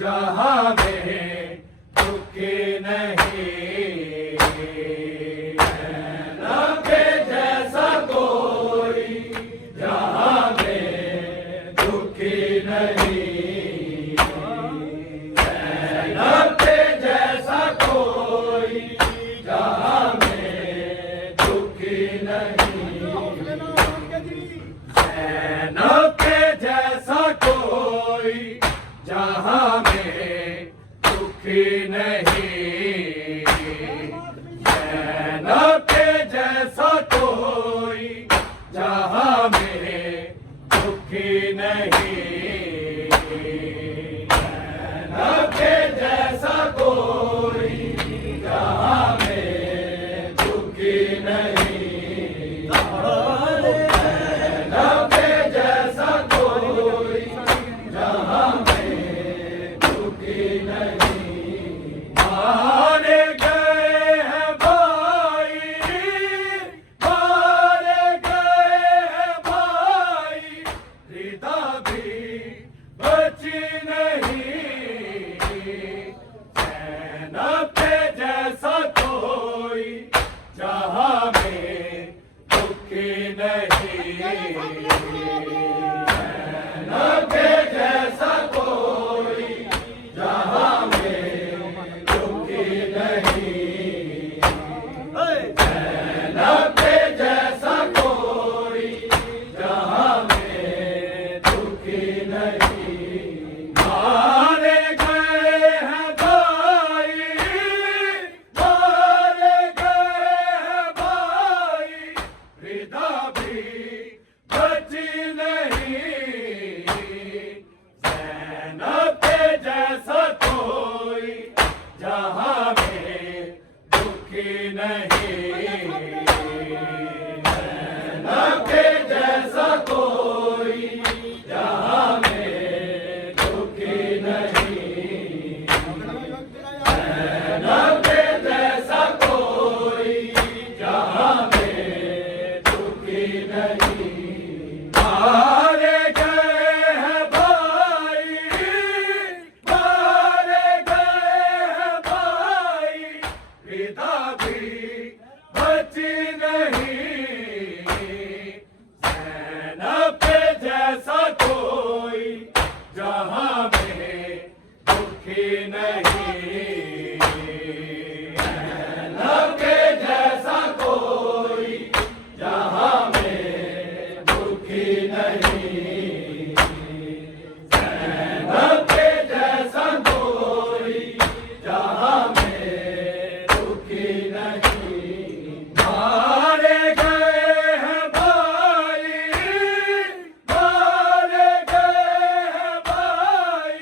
जहाँ में दुखी नहीं। नैना के जैसा कोई जहाँ में दुखी नहीं। नैना के जैसा कोई जहाँ में दुखी नहीं। नैना के जैसा कोई जहाँ में दुखी नहीं। नैना के जैसा कोई जहाँ में दुखी नहीं। नैना के जैसा कोई जहाँ में दुखी नहीं। नैना के जैसा कोई जहाँ में दुखी नहीं। मारे गए हैं भाई, मारे गए हैं भाई, हृदय भी बची नहीं। नैना के जैसा कोई जहाँ में दुखी नहीं। नैना के जैसा कोई जहाँ में दुखी नहीं। नैना के जैसा कोई जहाँ में दुखी नहीं। मारे गए हैं भाई, मारे गए हैं भाई, हृदय भी बची नहीं। नैना के जैसा कोई जहाँ में दुखी नहीं। नैना के जैसा कोई जहाँ में दुखी नहीं। नैना के जैसा कोई जहाँ में दुखी नहीं। मारे गए हैं भाई, मारे गए हैं भाई, हृदय भी बची नहीं। नैना के जैसा कोई जहाँ में दुखी नहीं। नैना के जैसा कोई जहाँ में दुखी नहीं। नैना के जैसा कोई जहाँ में दुखी नहीं। मारे गए हैं भाई, मारे गए हैं भाई,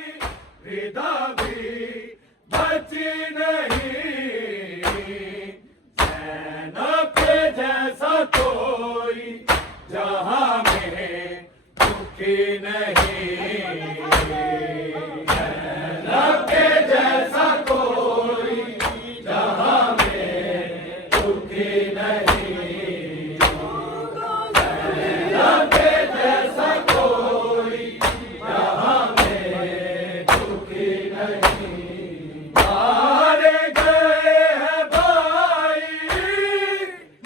हृदय भी बची नहीं। नैना के जैसा कोई जहाँ में दुखी नहीं। नैना के जैसा कोई जहाँ में दुखी नहीं। नैना के जैसा कोई जहाँ में दुखी नहीं। मारे गए हैं भाई,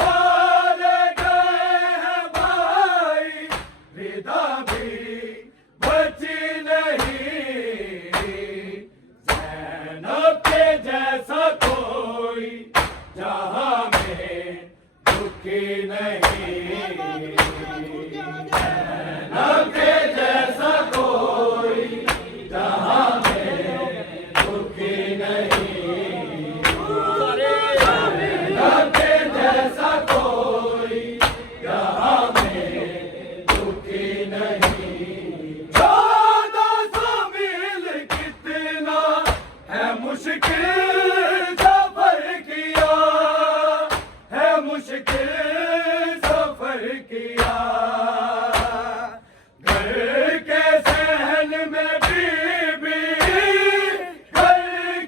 मारे गए हैं भाई, हृदय भी बची नहीं। नैना के जैसा कोई जहाँ में दुखी नहीं। नैना के जैसा कोई जहाँ में दुखी नहीं। नैना के जैसा कोई जहाँ में दुखी नहीं। 1400 मील कितना है मुश्किल सफर किया, है मुश्किल सफर किया। घर के सहन में बीबी, घर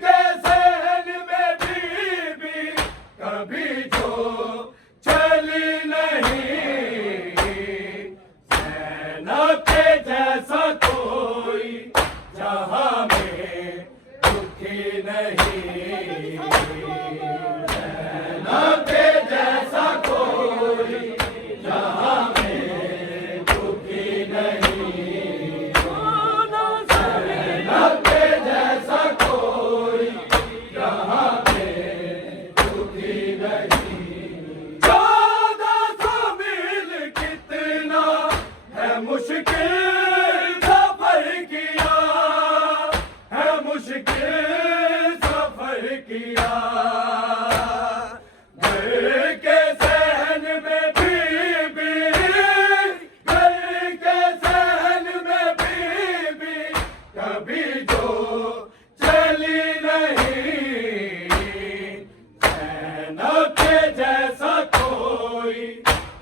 के सहन में बीबी, कभी जो चली नहीं। नैना के जैसा कोई जहाँ में नहीं, ज़ैनब के जैसा कोई जहां में दुखी नहीं, ज़ैनब के जैसा कोई जहां में दुखी नहीं। 1400 मील कितना है मुश्किल सफर किया, है मुश्किल सफर किया। घर के सहन में बीबी, घर के सहन में बीबी कभी जो चली नहीं, ज़ैनब के जैसा कोई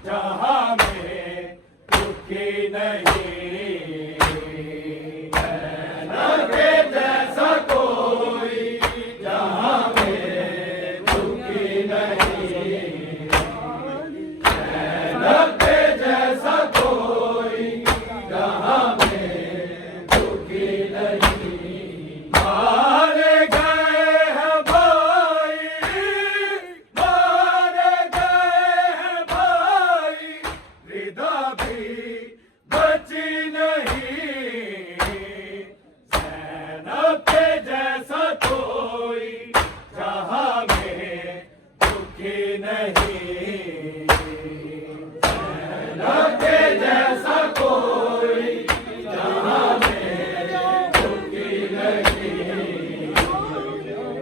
जहां में दुखी नहीं, ज़ैनब के जैसा कोई जहां में दुखी नहीं, ज़ैनब के जैसा कोई जहां में दुखी नहीं। मारे गए हैं भाई, मारे गए हैं भाई, रिदा भी बची नहीं, ज़ैनब के जैसा कोई जहां में दुखी नहीं, ज़ैनब के जैसा कोई जहां में दुखी नहीं,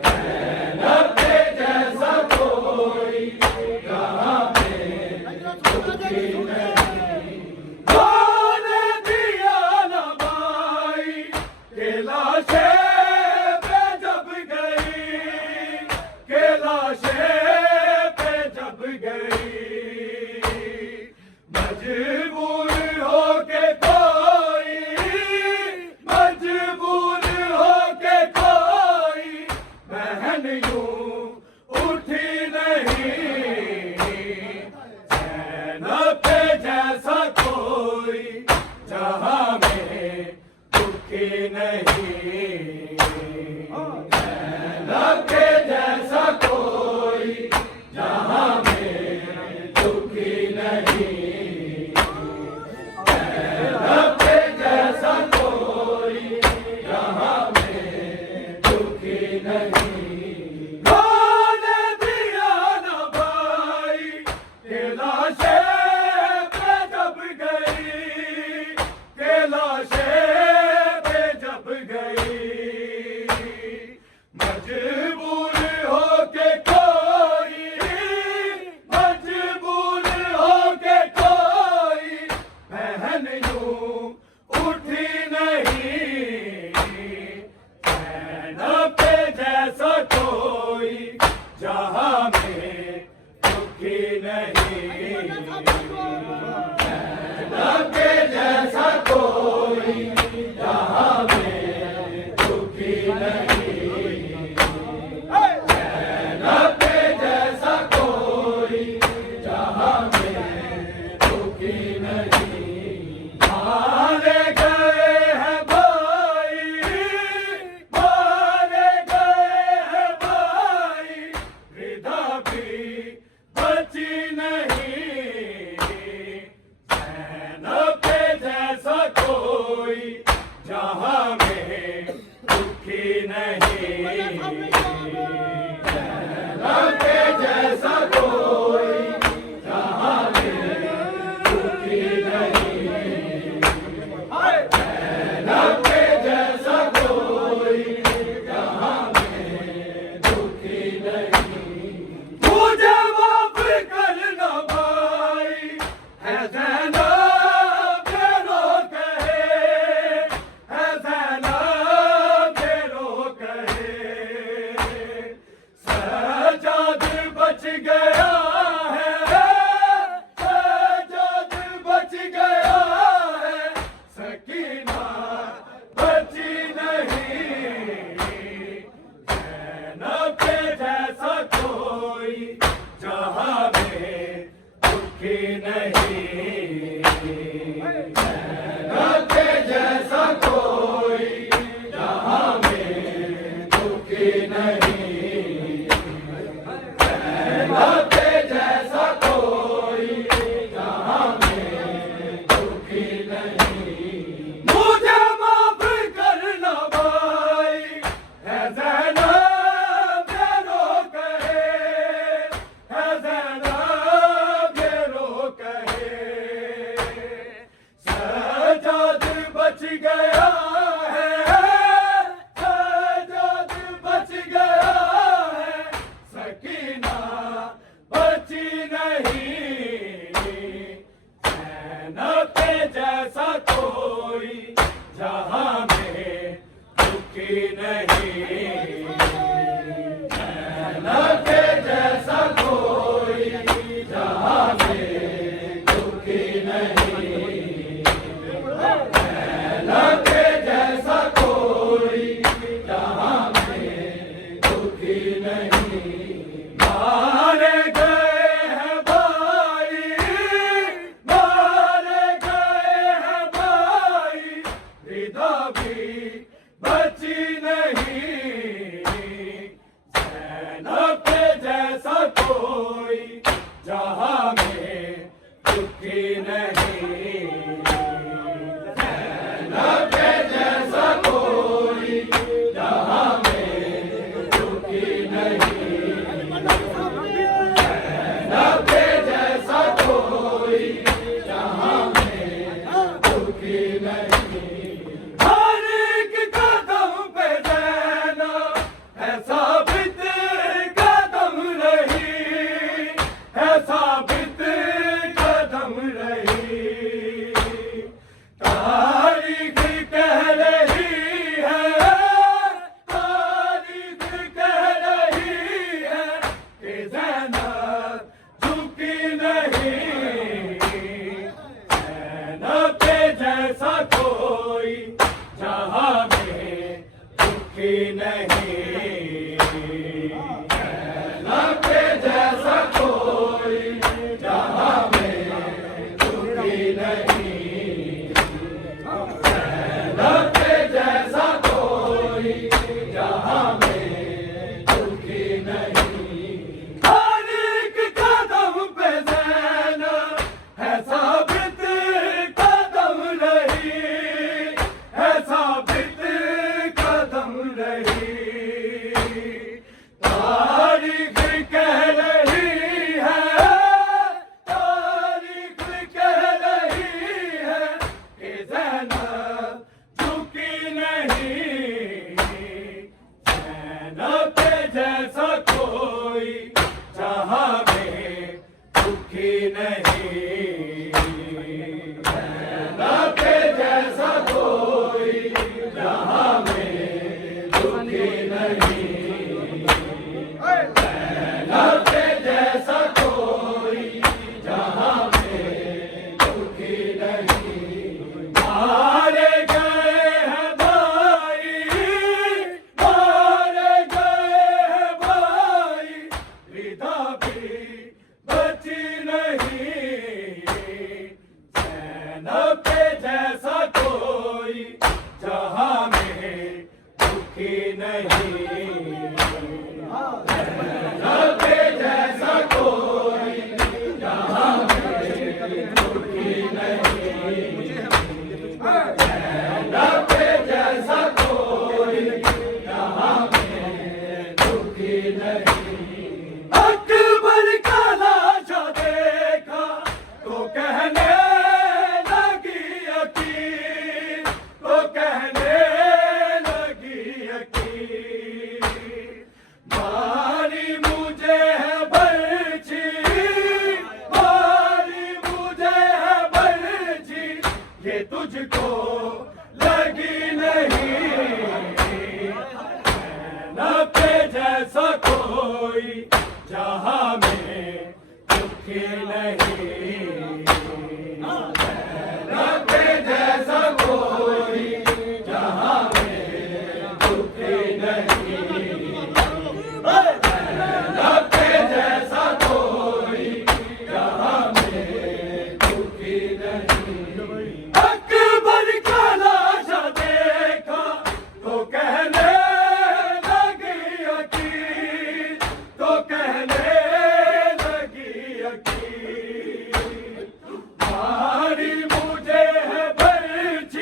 ज़ैनब के जैसा कोई जहां में दुखी नहीं। कौन दिया न भाई के लाशें पे जब गई, के लाशें पे जब गई, मजबूर हो के कोई, मजबूर हो के कोई बहन यूं उठी नहीं, ज़ैनब के जैसा कोई जहां में दुखी नहीं, ज़ैनब के जैसा कोई जहां में दुखी नहीं, ज़ैनब के जैसा कोई जहां में दुखी नहीं। कौन दिया न भाई के लाशें पे जब गई, के लाशें पे जब गई, मजबूर हो के कोई, मजबूर हो के कोई बहन यूं उठी नहीं, ज़ैनब के जैसा कोई जहां में दुखी नहीं, ज़ैनब के जैसा कोई जहां में दुखी नहीं, ज़ैनब के जैसा कोई जहां में दुखी नहीं। मारे गए हैं भाई, मारे गए हैं भाई, रिदा भी बची नहीं, ज़ैनब के जैसा कोई जहां में दुखी नहीं, ज़ैनब के जैसा कोई जहां में दुखी नहीं, ज़ैनब के जैसा कोई जहां में दुखी नहीं। मुझे माफ करना भाई, है ज़ैनब तेरो कहे, है ज़ैनब तेरो कहे, नहीं, ज़ैनब के जैसा कोई जहां में दुखी नहीं, ज़ैनब के जैसा कोई जहां में दुखी नहीं। हर एक कदम पे ज़ैनब है साबित कदम रही, है साबित कदम रही। तारीख कह रही है, तारीख कह रही है कि ज़ैनब झुकी नहीं, ज़ैनब के जैसा कोई जहां में दुखी नहीं, ज़ैनब के जैसा कोई जहां में दुखी नहीं, ज़ैनब के जैसा कोई जहां में दुखी नहीं। मारे गए हैं भाई, मारे गए हैं भाई, रिदा भी बची नहीं, ज़ैनब के जैसा कोई जहां में दुखी नहीं, ज़ैनब के जैसा कोई जहां में दुखी नहीं, ज़ैनब के जैसा कोई जहां में दुखी नहीं। अकबर का लाशा देखा तो कहने लगी यकीन, तो कहने लगी यकीन, मारी मुझे है बर्छी, मारी मुझे है बर्छी, ये तुझको लगी नहीं, ज़ैनब के जैसा कोई जहां में दुखी नहीं, ज़ैनब के जैसा कोई जहां में दुखी नहीं, ज़ैनब के जैसा कोई जहां में दुखी नहीं। अकबर का लाशा देखा तो कहने लगी यकीन, तो कहने लगी यकीन, मारी मुझे है बर्छी,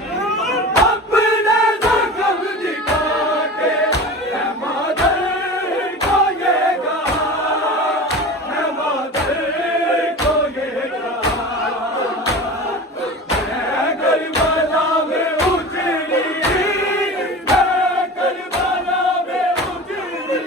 अपने जख्म दिखा के है मादर को ये कहा, है मादर को ये कहा, मैं करबला में उजड़ी, मैं करबला में उजड़ी,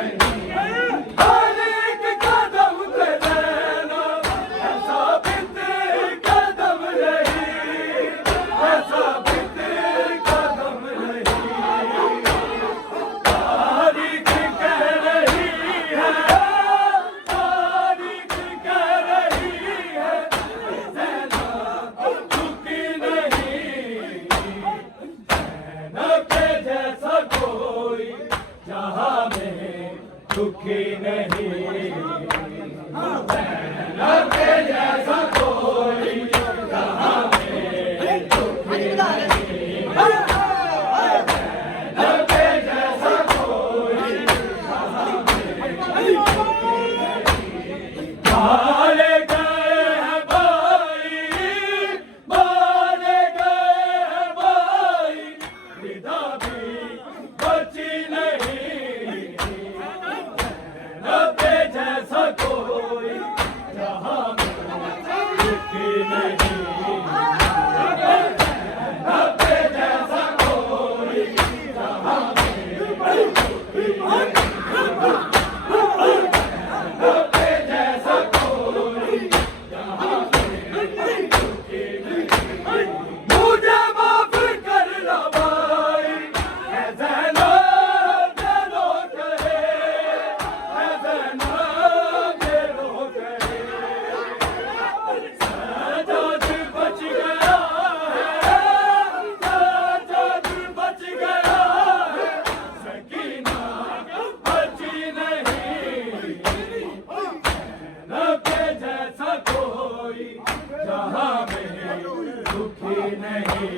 हर एक कदम पे रहना है साबित कदम नहीं, है साबित कदम नहीं। तारीख कह रही है, तारीख कह रही है, सेना झुकी नहीं। सेना के जैसा कोई जहां में दुखी नहीं। सेना के जैसा कोई जहां में दुखी नहीं। सेना के जैसा कोई मारे गए हैं भाई, मारे गए हैं भाई, विदा भी बची नहीं। सेना पे जैसा कोई जहां में दुखी नहीं। सेना पे जैसा कोई जहां में दुखी नहीं। सेना पे जैसा कोई जहां में दुखी नहीं। मुझे माफ करना भाई, है ज़ैनब ज़ैनो करे, है ज़ैनब ज़ैनो करे। सजाद बच गया है, सजाद बच गया है, सकीना बची नहीं। सेना के जैसा कोई जहां में दुखी नहीं।